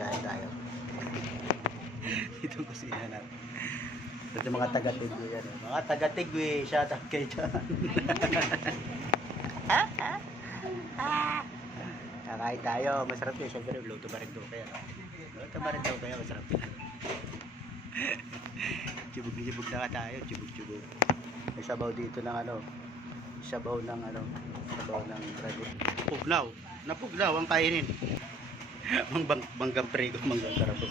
Kain tayo. Itong kusina natin. Ito yung mga taga-Tigwe yan. Mga taga-Tigwe, shout out kayo dyan. Kakain tayo. Masarap yun. Siyempre, luto Marinduque yan. Luto Marinduque yan. Masarap yan. Chibog na nga tayo. Chibog. May sabaw dito ng ano. Sabaw ng ano. Sabaw ng ready. Pugnaw. Napugnaw ang kainin. Manggang prego. Manggang karabo.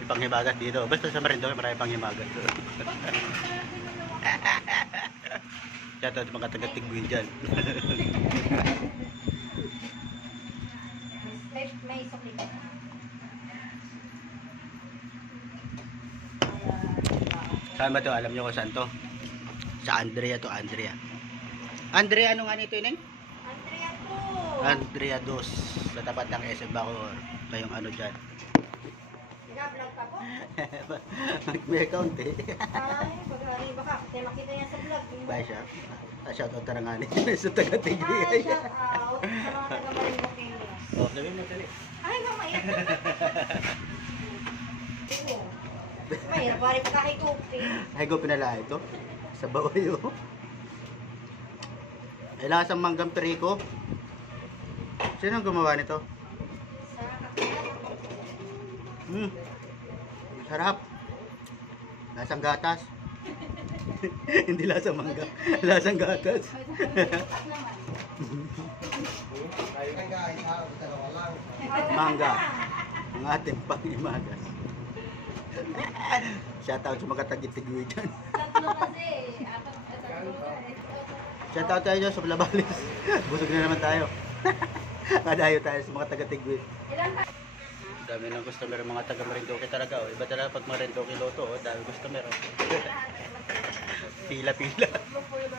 May panghimagas dito. Basta sa Marinduque marami panghimagas. Shout out mga taga-Tigwe dyan. May sukli. Saan ba to? Alam nyo kung saan to? Sa Andrea to, Andrea. Andrea, ano nga nito yun? Andrea to. Andrea Dos. Sa tapat ng SM Bacoor. Kayong ano dyan. Binablog ka po? May account eh. Ay, paghari baka. Kaya makita niya sa vlog. Bye siya. Shout out tarangani. Sa taga-Tigwe. Ay, shout out sa mga taga-Marinduque. Oh, sabihin mo tali. Ay, mamaya. Oo. Mahirap pa rin pagkakikupi. Ay, go pinala ito. Sa bawayo. Ay, lasang manggang periko. Sino ang gumawa nito? Sa kakita. Sarap. Lasang gatas. Hindi lasang mangga. Lasang gatas. Mangga. Ang ating pangimagas. Shout out sa mga taga-Tigwe dyan. Tatlo kasi. Shout out tayo dyan sa Blabalis. Busog na naman tayo. Kadayo tayo sa mga taga-Tigwe. Ilan ka? Dami ng customer mga taga Marinduque talaga. Oh. Iba talaga pag Marinduque Loto. Oh. Dami customer. Oh. Pila.